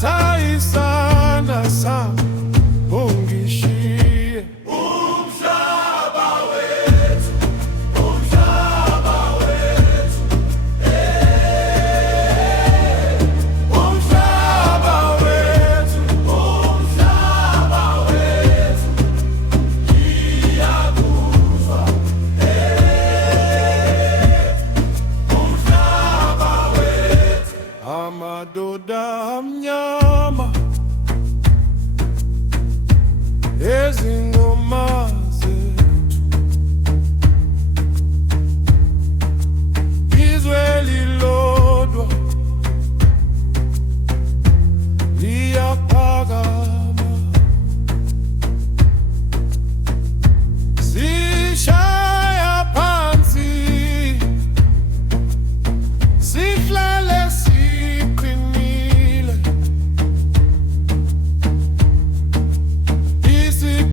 Kataya sana sana ungishie umhlaba wethu, umhlaba wethu, umhlaba wethu, umhlaba wethu, ngiyakuzwa, umhlaba wethu. amadoda amnyama